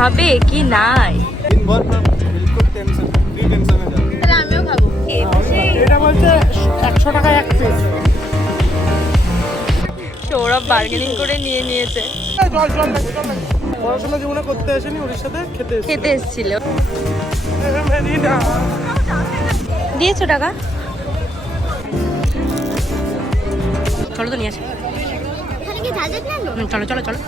হবে কি নাই? আমিও খাব। এটা বলছে একশো টাকা এক পিস সৌরভ বার্গেনিং করে নিয়ে নিয়েছে। পড়াশোনা জীবনে করতে আসেনি ওর সাথে খেতে খেতে এসেছিল। দিয়েছ টাকা? চলো তো নিয়ে আসো। চলো চলো চলো।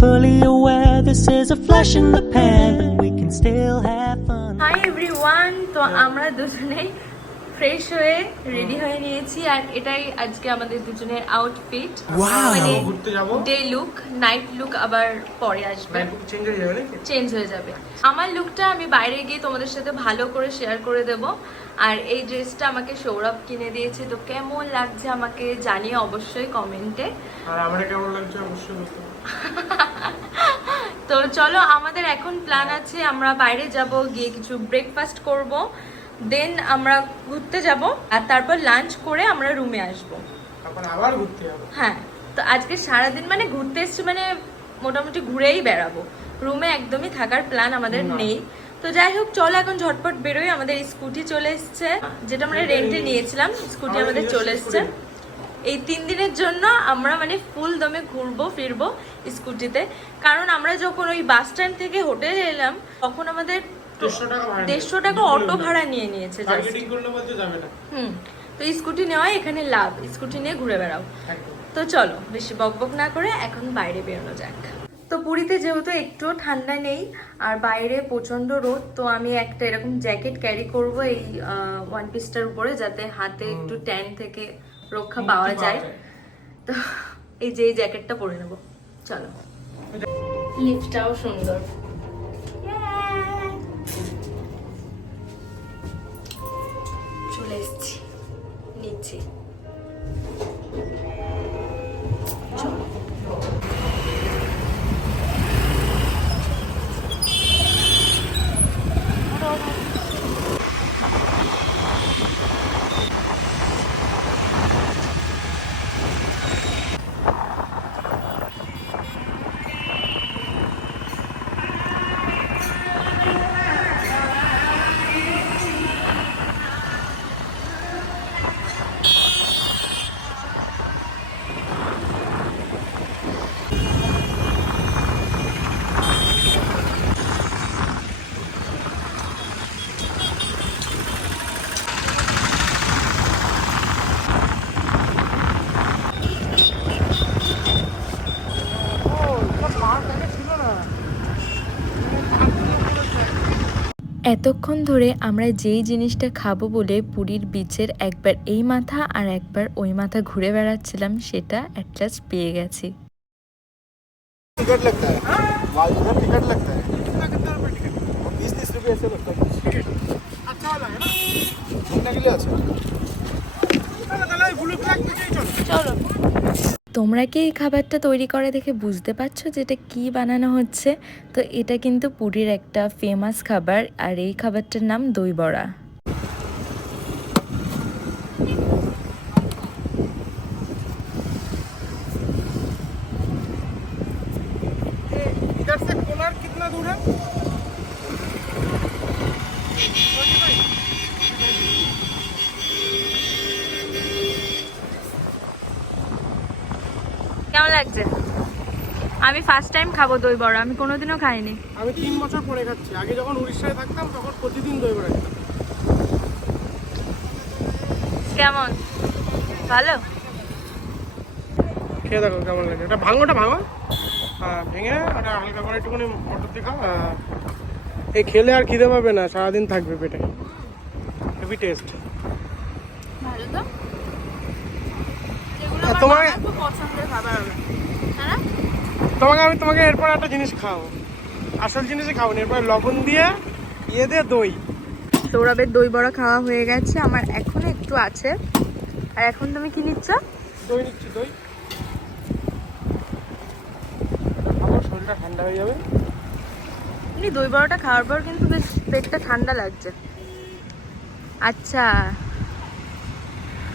Fully aware this is a flash in the pan, but we can still have fun. Hi everyone তো আমরা দুজনেই ফ্রেশ হয়ে রেডি হয়ে নিয়েছি আর এটাই আজকে আমাদের দুজনের আউটফিট মানে ডে লুক নাইট লুক আবার পরে আসবে। চেঞ্জ হয়ে যাবে আমার লুকটা আমি বাইরে গিয়ে তোমাদের সাথে ভালো করে শেয়ার করে দেব। আর এই ড্রেসটা আমাকে সৌরভ কিনে দিয়েছে তো কেমন লাগছে আমাকে জানিয়ে অবশ্যই কমেন্টে আর আমার কেমন লাগছে অবশ্যই। তো চলো আমাদের এখন প্ল্যান আছে আমরা বাইরে যাব গিয়ে কিছু ব্রেকফাস্ট করব দেন আমরা ঘুরতে যাব আর তারপর লাঞ্চ করে আমরা রুমে আসব। আবার ঘুরতে যাব। হ্যাঁ তো আজকে সারাদিন মানে ঘুরতে এসছি মানে মোটামুটি ঘুরেই বেড়াবো। রুমে একদমই থাকার প্ল্যান আমাদের নেই। তো যাই হোক চলো এখন ঝটপট বেরোই আমাদের স্কুটি চলে এসছে যেটা আমরা রেন্টে নিয়েছিলাম স্কুটি আমাদের চলে এসছে। এই তিন দিনের জন্য আমরা মানে ফুল দমে ঘুরবো ফিরবো স্কুটিতে। কারণ আমরা যখন ওই বাস স্ট্যান্ড থেকে হোটেলে এলাম তখন আমাদের দেড়শো টাকা অটো ভাড়া নিয়ে নিয়েছে হুম তো স্কুটি নেওয়াই এখানে লাভ। স্কুটি নিয়ে ঘুরে বেড়াও। তো চলো বেশি বকবক না করে এখন বাইরে বেরোনো যাক। তো পুরীতে যেহেতু একটুও ঠান্ডা নেই আর বাইরে প্রচণ্ড রোদ তো আমি একটা এরকম জ্যাকেট ক্যারি করব এই ওয়ান পিসটার উপরে যাতে হাতে একটু ট্যান থেকে রক্ষা পাওয়া যায়। তো এই যে এই জ্যাকেটটা পরে নেব। চলো। লিপটাও সুন্দর। চলে এসছি। নিচ্ছি। এতক্ষণ ধরে আমরা যেই জিনিসটা খাব বলে পুরীর বিচের একবার এই মাথা আর একবার ওই মাথা ঘুরে বেড়াচ্ছিলাম সেটা অ্যাটলাস পেয়ে গেছি। চলো। তোমরা কি এই খাবারটা তৈরি করে দেখে বুঝতে পারছ যে এটা কী বানানো হচ্ছে? তো এটা কিন্তু পুরীর একটা ফেমাস খাবার, আর এই খাবারটার নাম দই বড়া আমি ফার্স্ট টাইম খাব দই বড়া আমি কোনোদিনও খাইনি। আমি তিন বছর পরে খাচ্ছি। আগে যখন উড়িষ্যায় থাকতাম তখন প্রতিদিন দই বড়া খেতাম। কেমন? ভালো? খেয়ে দেখো কেমন লাগে। এটা ভাঙো। ওটা ভাঙো ভেঙে ওটা হালকা করে একটুখানি মটর দিয়ে খাও। এই খেলে আর খিদে পাবে না সারাদিন থাকবে পেটে। হেভি টেস্ট ভালো তো? তোমার- পছন্দের খাবার? তোমাকে আমি তোমাকে এরপর একটা জিনিস খাও আসল জিনিসই খাও এরপর লবণ দিয়ে ইয়ে দিয়ে দই। সৌরভের দই বড়া খাওয়া হয়ে গেছে আমার এখনও একটু আছে। আর এখন তুমি কি নিচ্ছ? দই নিচ্ছি দই। আমার শরীরটা ঠান্ডা হয়ে যাবে। এমনি দই বড়াটা খাওয়ার পর কিন্তু বেশ পেটটা ঠান্ডা লাগছে। আচ্ছা।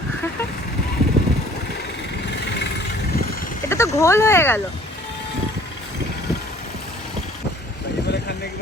এটা তো ঘোল হয়ে গেল।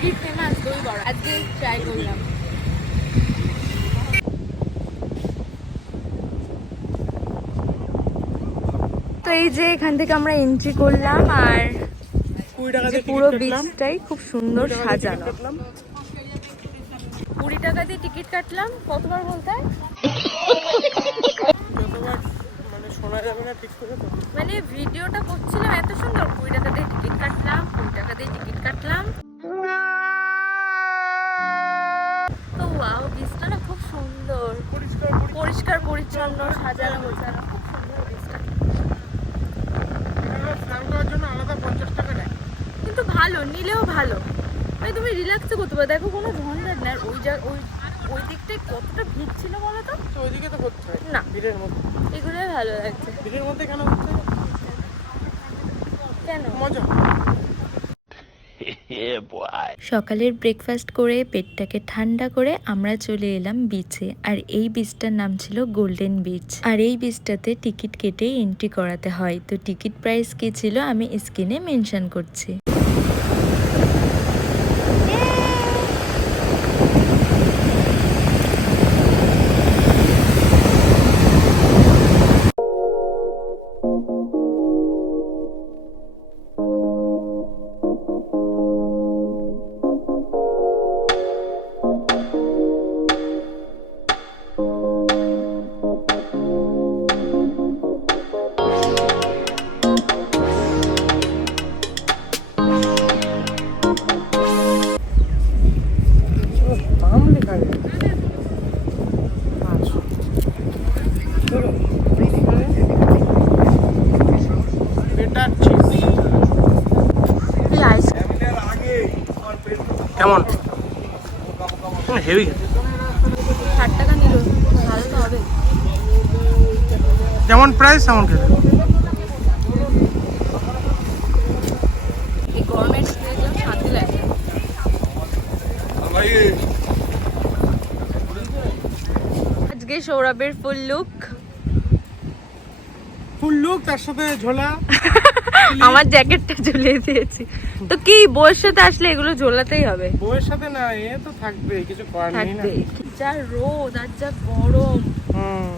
পুরীর ফেমাস দই বড়া আজকে ট্রাই করলাম তো এই যে এখান থেকে আমরা এন্ট্রি করলাম আর কুড়ি টাকা দিয়ে পুরো টিকিট কাটলাম। বিচটাই খুব সুন্দর সাজানো। কুড়ি টাকা দিয়ে টিকিট কাটলাম কতবার বলতে? মানে শোনা যাবে না ঠিক করে তো। মানে ভিডিওটা করছিলাম এত সুন্দর। কুড়ি টাকা দিয়ে টিকিট কাটলাম কুড়ি টাকা দিয়ে টিকিট কাটলাম তো ওয়াও বিচটা না খুব সুন্দর পরিষ্কার পরিষ্কার পরিচ্ছন্ন সাজানো গোছানো। খুব সুন্দর কিন্তু ভালো নিলেও ভালো। মানে তুমি রিল্যাক্সে করতে পারো। দেখো কোনো ঝঞ্ঝাট আর ওই জায়গা ওই ওই দিকটায় কতটা ভিড় ছিল বলো তো? তো ওইদিকে তো করতে হয় না। ভিড়ের মধ্যে। এগুলোই ভালো লাগছে। ভিড়ের মধ্যে কেন হচ্ছে? কেন? মজা। সকালের ব্রেকফাস্ট করে, পেটটাকে ঠান্ডা করে আমরা চলে এলাম বিচে আর এই বিচটার নাম ছিল গোল্ডেন বিচ আর এই বিচটাতে টিকিট কেটে এন্ট্রি করাতে হয়। তো টিকিট প্রাইস কি ছিল আমি স্ক্রিনে মেনশন করছি। যেমন প্রাইস তেমন খেতে আজকে সৌরভের ফুল লুক ফুল লুক তার সাথে ঝোলা। আমার জ্যাকেটটা ঝুলিয়ে দিয়েছি। তো কি বউয়ের সাথে আসলে এগুলো ঝোলাতেই হবে? বউয়ের সাথে না এ তো থাকবে কিছু করার নেই না। যা রোদ আর যা গরম। হুম।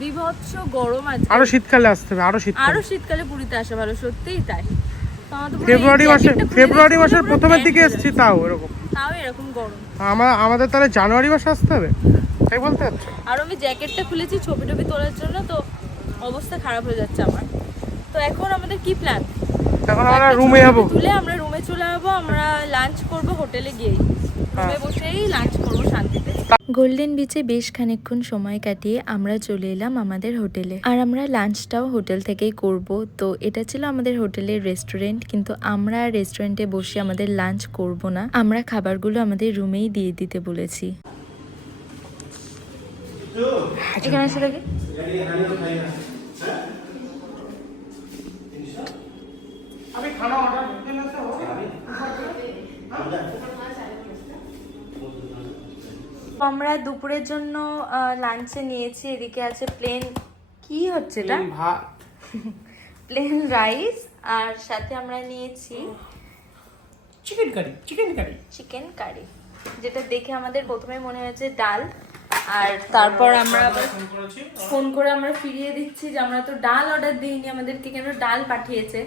বিভৎস গরম আছে আরও শীতকালে আসতে হবে আরও শীতকালে। আরও শীতকালে পুরীতে আসা ভালো সত্যিই তাই। ফেব্রুয়ারি মাসে ফেব্রুয়ারি মাসের প্রথমের দিকে এসেছি তাও এরকম। তাও এরকম গরম। আমার আমাদের তাহলে জানুয়ারি মাসে আসতে হবে? তাই বলতে আর আমি জ্যাকেটটা খুলেছি ছবি টবি তোলার জন্য তো অবস্থা খারাপ হয়ে যাচ্ছে আমার। তো এখন আমাদের কি প্ল্যান এখন আমরা রুমে যাব। তুলে আমরা রুমে চলে যাব আমরা লাঞ্চ করব হোটেলে গিয়েই। রুমে বসেই লাঞ্চ করব শান্তিতে। গোল্ডেন বিচে বেশ খানিকক্ষণ সময় কাটিয়ে আমরা চলে এলাম আমাদের হোটেলে আর আমরা লাঞ্চটাও হোটেল থেকেই করব। তো এটা ছিল আমাদের হোটেলের রেস্টুরেন্ট কিন্তু আমরা আর রেস্টুরেন্টে বসে আমাদের লাঞ্চ করব না। আমরা খাবারগুলো আমাদের রুমেই দিয়ে দিতে বলেছি। এখানে এসে দেখি। আমি খানা অর্ডার আমরা দুপুরের জন্য লাঞ্চে নিয়েছি এদিকে আছে প্লেন কি হচ্ছে এটা? ভাত। প্লেন রাইস আর সাথে আমরা নিয়েছি chicken curry chicken curry chicken curry যেটা দেখে আমাদের প্রথমে মনে হয়েছে ডাল আর তারপর আমরা আবার ফোন করে আমরা ফিরিয়ে দিচ্ছি যে আমরা তো ডাল অর্ডার দিইনি আমাদেরকে কেন ডাল পাঠিয়েছে?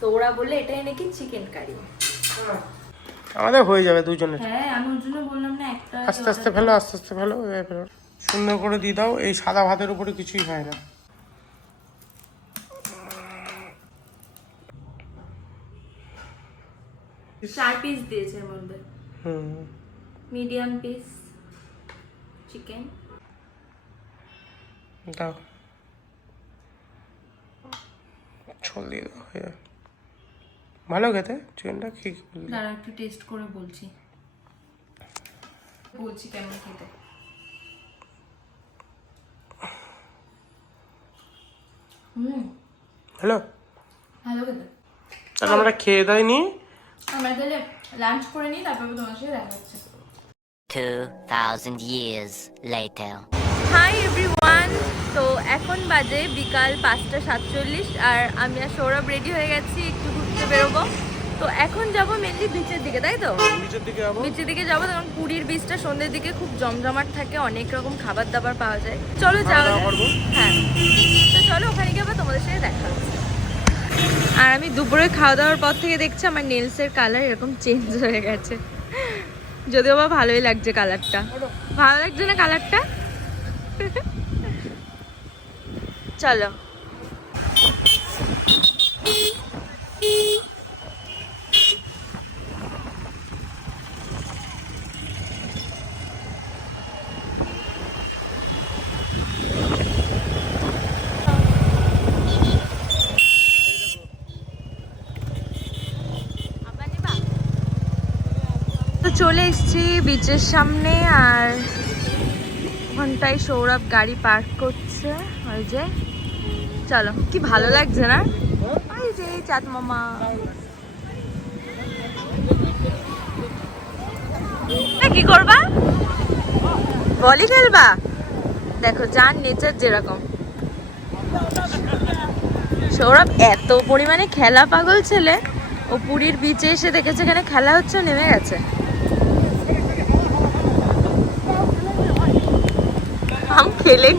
তো ওরা বললে এটাই নাকি চিকেন কারি আমাদের হয়ে যাবে দুজনের। হ্যাঁ আমি ওর জন্য বললাম না একটা আস্তে আস্তে ফেলো আস্তে আস্তে ফেলো ফেলো। সুন্দর করে দিয়ে দাও এই সাদা ভাতের উপরে কিছুই হয় না। চার পিস দিয়েছে এর মধ্যে। হুম। মিডিয়াম পিস চিকেন দাও। দিয়ে দাও হয়ে যাবে। ভালো খেতে? চিকেনটা কি দাঁড়া একটু টেস্ট করে বলছি। বলছি কেমন খেতে। হুম। হ্যালো? ভালো খেতে। তাহলে আমরা খেয়ে দেয় নি আমরা তাহলে লাঞ্চ করে নিই তারপর তোমার সাথে দেখা হচ্ছে। 2,000 years later. হাই এভরিওয়ান তো এখন বাজে বিকাল পাঁচটা সাতচল্লিশ আর আমি আর সৌরভ রেডি হয়ে গেছি একটু বেরোবো। তো এখন যাব মেনলি বিচের দিকে তাই তো? নিচের দিকে যাব। বিচের দিকে যাব পুরীর বিচটা সন্ধ্যের দিকে খুব জমজমাট থাকে অনেক রকম খাবার দাবার পাওয়া যায়। চলো যাওয়া। হ্যাঁ। তো চলো ওখানে গিয়ে আবার তোমাদের সাথে দেখা হচ্ছে আর আমি দুপুরে খাওয়া দাওয়ার পর থেকে দেখছি আমার নেলসের কালার এরকম চেঞ্জ হয়ে গেছে। যদিও বা ভালোই লাগছে কালারটা ভালো লাগছে না কালারটা চলো তো চলে এসেছি বিচের সামনে আর ওখানটায় সৌরভ গাড়ি পার্ক করছে। ওই যে, চলো, কি ভালো লাগছে না? ওই যে, চাঁদ মামা। কি করবা? বলি খেলবা দেখো, যার নেচার যেরকম। সৌরভ এত পরিমাণে খেলা পাগল ছেলে। ও পুরীর বিচে এসে দেখেছে, এখানে খেলা হচ্ছে, নেমে গেছে। খেলেন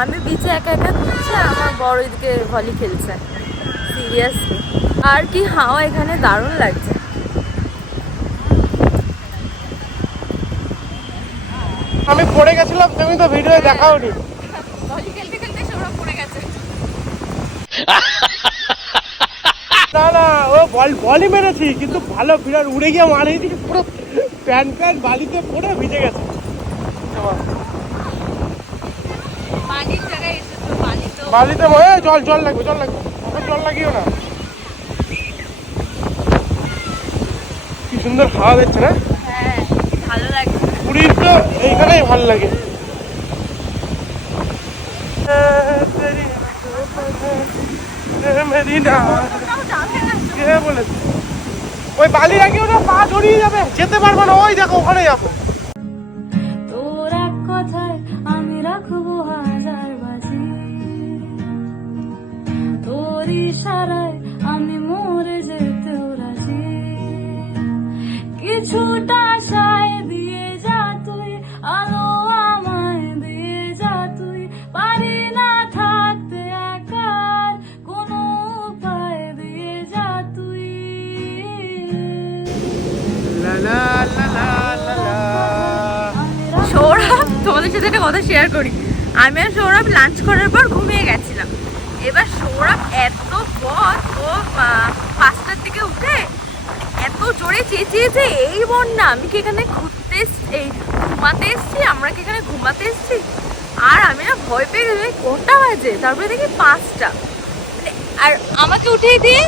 আমি বিচে একা একা ঘুরছি আমার বড় এদিকে ভলি খেলছে। সিরিয়াসলি আর কি হাওয়া এখানে দারুণ লাগছে। আমি পড়ে গেছিলাম তুমি তো ভিডিও দেখাওনি। বল বলই মেরেছি কিন্তু ভালো বিরাট উড়ে গিয়ে মারে দিকে পুরো প্যান্ট প্যান্ট বালিতে পড়ে ভিজে গেছে বালিতে মনে জল জল লাগবে জল লাগবে জল লাগিও না কি সুন্দর হাওয়া দিচ্ছে না হ্যাঁ ভালো পুরীর তো এইখানেই ভালো লাগে মেরিনা কে বলেছে? ওই বালির আগে ওটা পা জড়িয়ে যাবে। যেতে পারব না। ওই দেখো, ওখানে যাব। সাথে একটা কথা শেয়ার করি। আমি আর সৌরভ লাঞ্চ করার পর ঘুমিয়ে গেছিলাম। এবার সৌরভ এত পথ ও পাঁচটার দিকে উঠে এত জোরে চেঁচিয়েছে এই বন্যা আমি কি এখানে ঘুরতে এই ঘুমাতে এসছি? আমরা কি এখানে ঘুমাতে এসছি? আর আমি না ভয় পেয়ে গেছি এই কোনটা বাজে? তারপরে দেখি পাঁচটা। মানে আর আমাকে উঠিয়ে দিয়ে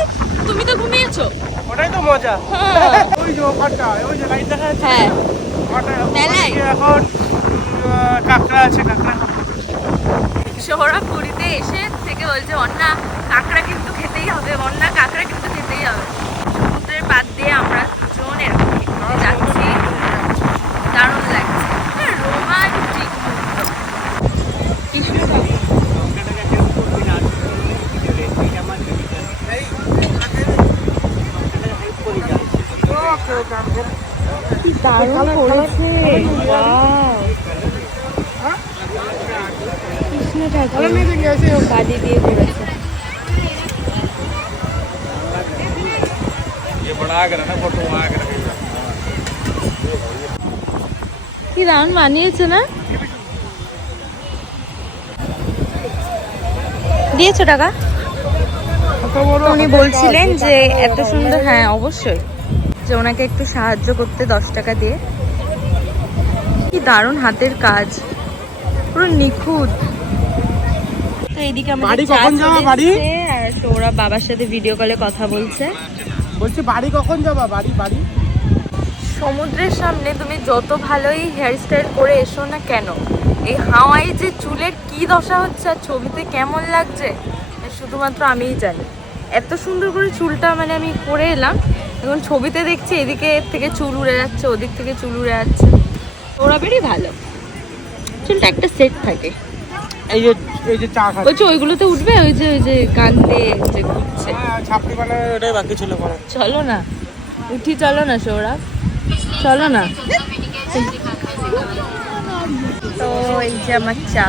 তুমি তো ঘুমিয়েছো। ওটাই তো মজা। হ্যাঁ। ওই যে ওই যে লাইট দেখা যাচ্ছে। হ্যাঁ। ওটা এখন কাঁকড়া আছে কাঁকড়া। সৌরভ পুরীতে এসে থেকে বলছে অন্না কাঁকড়া কিন্তু খেতেই হবে অন্না কাঁকড়া কিন্তু খেতেই হবে। সমুদ্রের পাত দিয়ে আমরা দুজন এরকম যাচ্ছি। দারুণ লাগছে। রোমান্টিক দারুণ করেছে। কি দারুণ বানিয়েছে না দিয়েছ টাকা উনি বলছিলেন যে এত সুন্দর হ্যাঁ অবশ্যই। যে ওনাকে একটু সাহায্য করতে দশ টাকা দিয়ে। কি দারুণ হাতের কাজ। পুরো নিখুঁত। এইদিকে আমাদের চা চলে বাড়ি? আর সৌরভ বাবার সাথে ভিডিও কলে কথা বলছে। বলছি বাড়ি কখন যাবা? বাড়ি বাড়ি? সমুদ্রের সামনে তুমি যত ভালোই হেয়ার স্টাইল করে এসো না কেন এই হাওয়াই যে চুলের কি দশা হচ্ছে আর ছবিতে কেমন লাগছে শুধুমাত্র আমিই জানি। এত সুন্দর করে চুলটা মানে আমি করে এলাম এখন ছবিতে দেখছি এদিকে এর থেকে চুল উড়ে যাচ্ছে ওদিক থেকে চুল উড়ে যাচ্ছে। ওরা বেরই ভালো। চুলটা একটা সেট থাকে। এই যে এই যে চা খাচ্ছে। বলছি ওইগুলোতে উঠবে? ওই যে ওই যে দিয়ে যে ঘুরছে। হ্যাঁ, ছাপড়ি মানে ওটাই বাকি ছিল পরে। চলো না। উঠি চলো না সৌরভ। চলো না। তো এই যে আমার চা।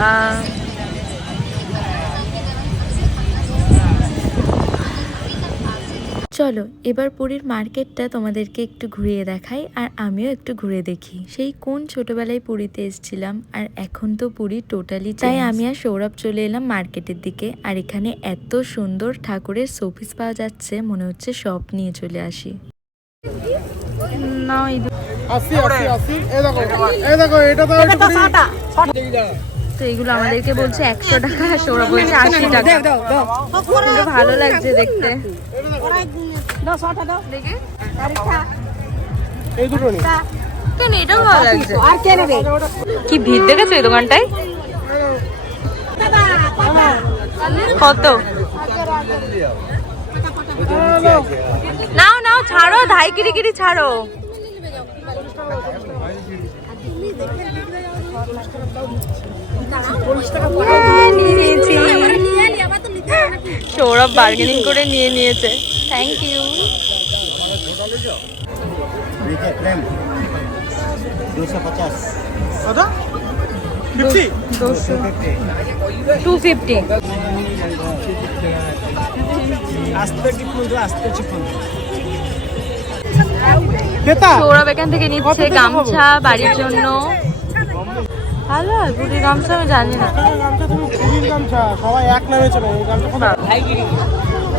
চলো এবার পুরীর মার্কেটটা তোমাদেরকে একটু ঘুরিয়ে দেখাই আর আমিও একটু ঘুরে দেখি। সেই কোন ছোটবেলায় পুরীতে এসেছিলাম আর এখন তো পুরী টোটালি তাই আমি আর সৌরভ চলে এলাম মার্কেটের দিকে আর এখানে এত সুন্দর ঠাকুরের শোপিস পাওয়া যাচ্ছে মনে হচ্ছে সব নিয়ে চলে আসি। না এই আসি আসি আসি। এই দেখো এই দেখো এটা তো এগুলো আমাদেরকে বলছে একশো টাকা সৌরভ বলছে আশি টাকা। ভালো লাগছে দেখতে। দেখে। এই দুটো নিই কেন? এটাও ভালো লাগছে। কি ভিড় দেখেছ এই দোকানটায়? কত? নাও নাও ছাড়ো ধাই কিরি কিরি ছাড়ো। নিয়ে নিয়েছি। সৌরভ বার্গেনিং করে নিয়ে নিয়েছে। থ্যাংক ইউ ফিফটি সৌরভ এখান থেকে নিচ্ছে গামছা বাড়ির জন্য। ভালো গুটির গামছা আমি জানি না। সবাই এক নামে চলে গামছা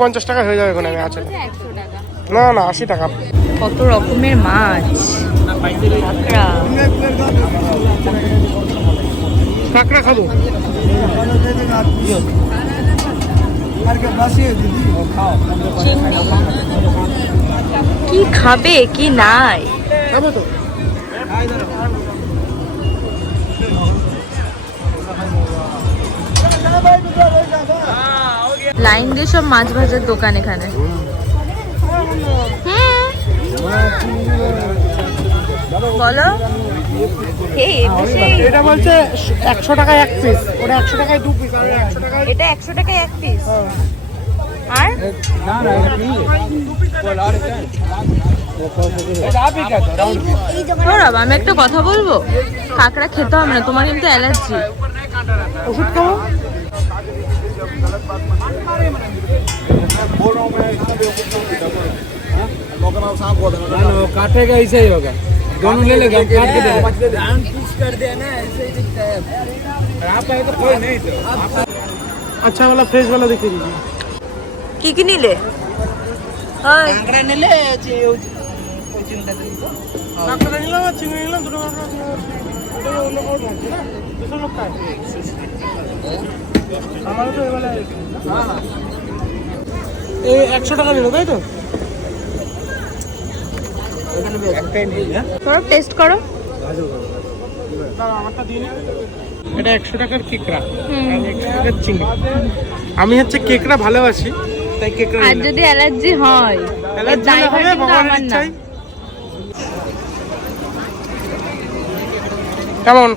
পঞ্চাশ টাকা হয়ে যাবে এখন আমি আছে না না আশি টাকা। কত রকমের মাছ? কাঁকড়া খাব? কি খাবে কি নাই? খাব তো। লাইন দিয়ে সব মাছ ভাজার দোকান এখানে। বলো। এটা বলছে একশো টাকায় এক পিস ওটা একশো টাকায় দু পিস আর একশো টাকায় এটা একশো টাকায় এক পিস আর? সৌরভ আমি একটা কথা বলব? কাঁকড়া খেতে হবে না তোমার কিন্তু অ্যালার্জি। ওষুধ খাব? बोल रहा ऐसे ही होगा। दोनों ले लेगा काट के देगा कर दिया ऐसे ही दिखता है आप तो कोई नहीं अच्छा वाला फ्रेश वाला देख लीजिए। की की नहीं ले हाय नहीं ले जे चिंता तो कांकड़ा नहीं ला चिंगड़ी नहीं ला दोनों दोनों लोग और ना दूसरा लोग का এই একশো টাকা নিল তাই তো? টেস্ট করো। এটা একশো টাকার একশো চিংড়ি। আমি হচ্ছে কেকরা ভালোবাসি তাই কেকড়া আর যদি অ্যালার্জি হয় অ্যালার্জি হবে ভগবানের আমার কেমন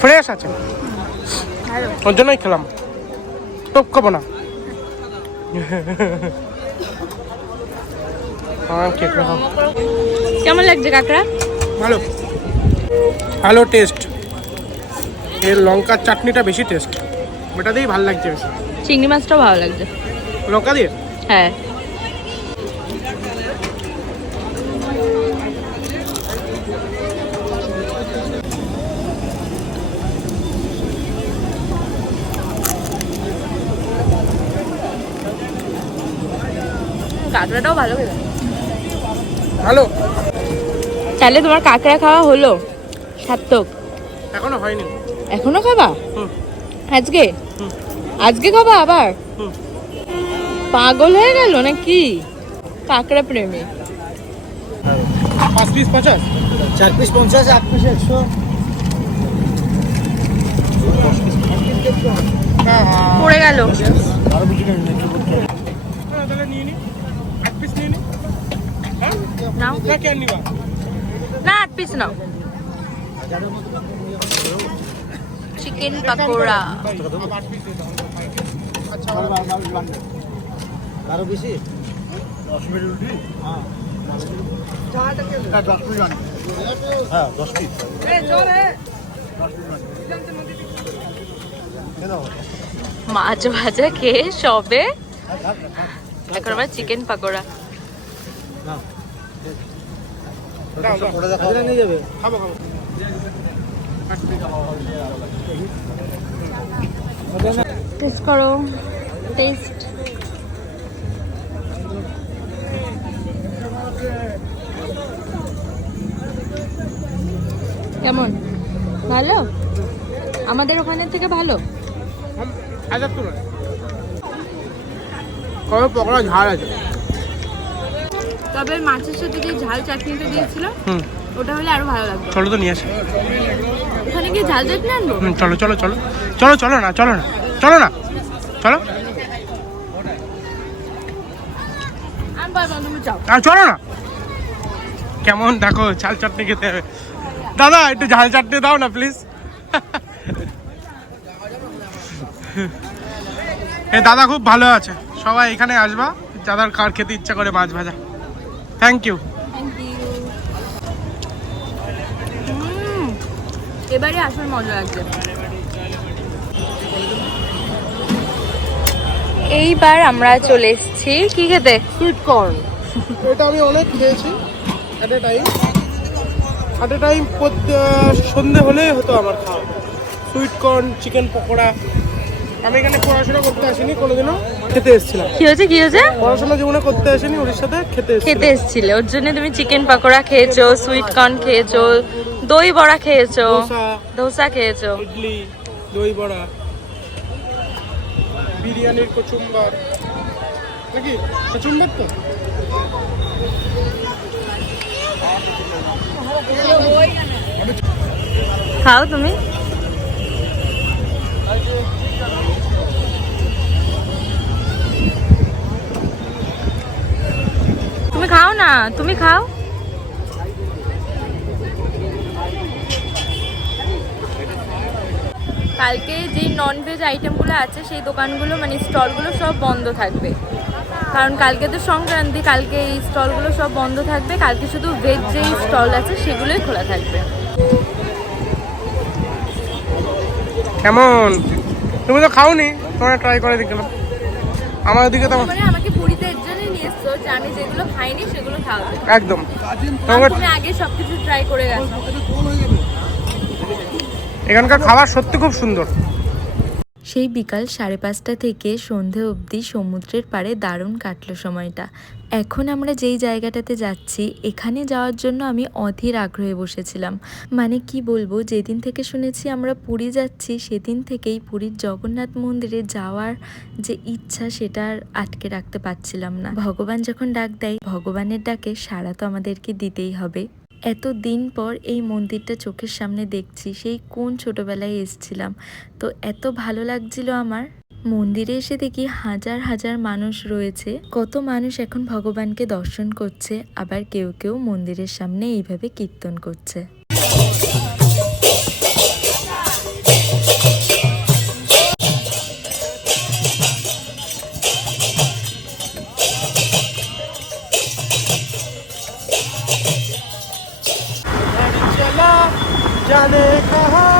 ফ্রেশ আছে। ওর জন্যই খেলাম। টপ খাব না। কেমন লাগছে কাকড়া? ভালো। ভালো টেস্ট এর লঙ্কার চাটনিটা বেশি টেস্ট ওটা দিয়েই ভালো লাগছে বেশি। চিংড়ি মাছটাও ভালো লাগছে। লঙ্কা দিয়ে? হ্যাঁ। কাঁকড়াটাও ভালো খেতে। ভালো? তাহলে তোমার কাঁকড়া খাওয়া হলো? সার্থক। এখনও হয়নি। এখনও খাবা? আজকে? আজকে খাবা আবার? পাগল হয়ে গেল নাকি? কাঁকড়া প্রেমী। পাঁচ পিস পঞ্চাশ? চার পিস পঞ্চাশ এক পিস একশো। হ্যাঁ হ্যাঁ পড়ে গেল নাও। না আট পিস নাও। চিকেন পাকোড়া। আট পিস আরও বেশি? দশ মিনিট রুটি? হ্যাঁ। দশ হ্যাঁ দশ মাছ ভাজা খেয়ে সবে এখন আবার চিকেন পাকোড়া। টেস্ট করো টেস্ট কেমন? ভালো? আমাদের ওখানের থেকে ভালো? কবে পকোড়া ঝাল আছে? তবে মাছের সাথে যে ঝাল চাটনিটা দিয়েছিল ওটা হলে আরও ভালো লাগতো চলো তো নিয়ে আসি। ওখানে গিয়ে ঝাল চাটনি আনব? চলো চলো চলো। চলো চলো না চলো না চলো না চলো। চলো না। কেমন দেখো ঝাল চাটনি খেতে হবে। দাদা একটু ঝাল চাটনি দাও না প্লিজ এ দাদা খুব ভালো আছে। সবাই এখানে আসবা দাদার কার খেতে ইচ্ছা করে মাছ ভাজা। থ্যাংক ইউ এবারে আসল মজা লাগছে এইবার আমরা চলে এসেছি কি খেতে? সুইট কর্ন এটা আমি অনেক খেয়েছি at a time at a time সন্ধে হলেই হতো আমার খাওয়া। Sweet corn chicken pakora. আমি এখানে পড়াশোনা করতে আসিনি কোনোদিনও খেতে এসেছিলাম। কি হয়েছে কি হয়েছে? পড়াশোনা জীবনে করতে আসিনি উড়িষ্যাতে খেতে খেতে এসেছিলে। ওর জন্য তুমি চিকেন পাকোড়া খেয়েছো সুইট কর্ন খেয়েছো দই বড়া খেয়েছো ধোসা খেয়েছো। ইডলি দই বড়া বিরিয়ানির কচুম্বার। নাকি কচুম্বার তো? খাও তুমি। খাও না তুমি খাও। কালকে যেই নন ভেজ আইটেমগুলো আছে সেই দোকানগুলো মানে স্টলগুলো সব বন্ধ থাকবে। কারণ কালকে তো সংক্রান্তি কালকে এই স্টলগুলো সব বন্ধ থাকবে কালকে শুধু ভেজ যেই স্টল আছে সেগুলোই খোলা থাকবে। কেমন? তুমি তো খাওনি? তোমরা ট্রাই করে দেখলাম। আমার দিকে তো মানে আমাকে পুরীতে এর জন্যই নিয়ে এসছো যে আমি যেগুলো খাইনি সেগুলো খাওয়াবে একদম। তুমি আগে সবকিছু ট্রাই করে গেছো। এখানকার খাবার সত্যি খুব সুন্দর। সেই বিকাল সাড়ে পাঁচটা থেকে সন্ধে অবধি সমুদ্রের পাড়ে দারুণ কাটলো সময়টা। এখন আমরা যেই জায়গাটাতে যাচ্ছি, এখানে যাওয়ার জন্য আমি অধীর আগ্রহে বসেছিলাম। মানে কি বলব, যেদিন থেকে শুনেছি আমরা পুরী যাচ্ছি, সেদিন থেকেই পুরীর জগন্নাথ মন্দিরে যাওয়ার যে ইচ্ছা, সেটা আর আটকে রাখতে পারছিলাম না। ভগবান যখন ডাক দেয়, ভগবানের ডাকে সাড়া তো আমাদেরকে দিতেই হবে। এত দিন পর এই মন্দিরটা চোখের সামনে দেখছি, সেই কোন ছোটবেলায় এসছিলাম। তো এত ভালো লাগছিল আমার। মন্দিরে এসে দেখি হাজার হাজার মানুষ রয়েছে। কত মানুষ এখন ভগবানকে দর্শন করছে, আবার কেউ কেউ মন্দিরের সামনে এইভাবে কীর্তন করছে। जाने कहा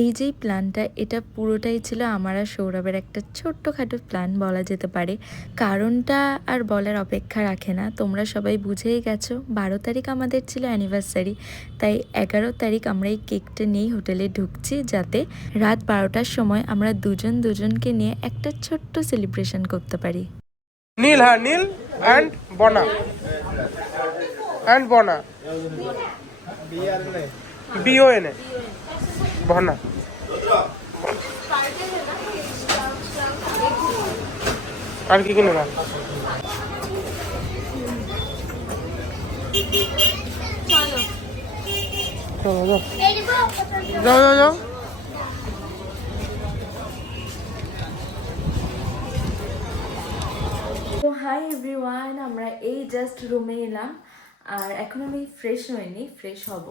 এই যেই প্ল্যানটা, এটা পুরোটাই ছিল আমার আর সৌরভের একটা ছোট্টখাটো প্ল্যান বলা যেতে পারে। কারণটা আর বলার অপেক্ষা রাখে না। তোমরা সবাই বুঝেই গেছো, বারো তারিখ আমাদের ছিল অ্যানিভার্সারি তাই এগারো তারিখ আমরা এই কেকটা নিয়েই হোটেলে ঢুকছি যাতে রাত বারোটার সময় আমরা দুজন দুজনকে নিয়ে একটা ছোট্ট সেলিব্রেশন করতে পারি। নীল হ্যাঁ Neel and Bona. And Bona. B O N A আর কি কি নেবা চলো, যাও। যাও যাও হাই এভরিওয়ান আমরা এই জাস্ট রুমে এলাম। আর এখন আমি ফ্রেশ হইনি ফ্রেশ হব।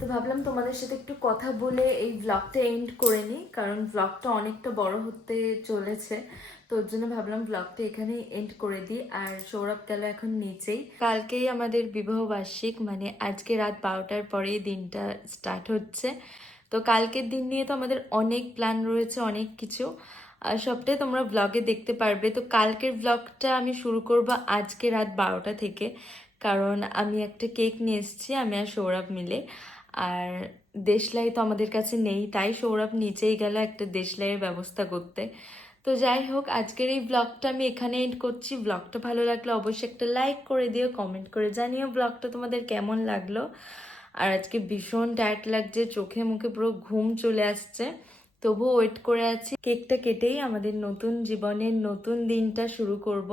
তো ভাবলাম তোমাদের সাথে একটু কথা বলে এই ব্লগটা এন্ড করে নিই, কারণ ব্লগটা অনেকটা বড় হতে চলেছে। তো ওর জন্য ভাবলাম ব্লগটা এখানেই এন্ড করে দিই। আর সৌরভ গেল এখন নিচেই। কালকেই আমাদের বিবাহ বার্ষিক মানে আজকে রাত বারোটার পরেই দিনটা স্টার্ট হচ্ছে। তো কালকের দিন নিয়ে তো আমাদের অনেক প্ল্যান রয়েছে, অনেক কিছু। আর সবটাই তোমরা ব্লগে দেখতে পারবে। তো কালকের ব্লগটা আমি শুরু করব আজকে রাত বারোটা থেকে। কারণ আমি একটা কেক নিয়ে এসেছি, আমি আর সৌরভ মিলে। আর দেশলাই তো আমাদের কাছে নেই। তাই সৌরভ নিচেই গেল একটা দেশলাইয়ের ব্যবস্থা করতে। তো যাই হোক, আজকের এই ব্লগটা আমি এখানে এন্ড করছি। ব্লগটা ভালো লাগলে অবশ্যই একটা লাইক করে দিও কমেন্ট করে জানিও ব্লগটা তোমাদের কেমন লাগল। আর আজকে ভীষণ টায়ার্ড লাগছে, চোখে মুখে পুরো ঘুম চলে আসছে। তবুও ওয়েট করে আছি। কেকটা কেটেই আমাদের নতুন জীবনের নতুন দিনটা শুরু করব।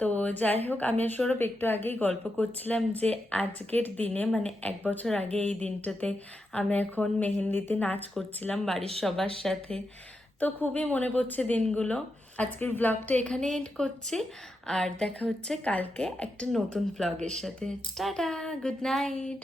তো যাই হোক, আমি আর সৌরভ একটু আগেই গল্প করছিলাম যে আজকের দিনে মানে এক বছর আগে এই দিনটাতে আমি এখন মেহেন্দিতে নাচ করছিলাম বাড়ির সবার সাথে। তো খুবই মনে পড়ছে দিনগুলো। আজকের ব্লগটা এখানে এন্ড করছি। আর দেখা হচ্ছে কালকে একটা নতুন ব্লগের সাথে। Tata good night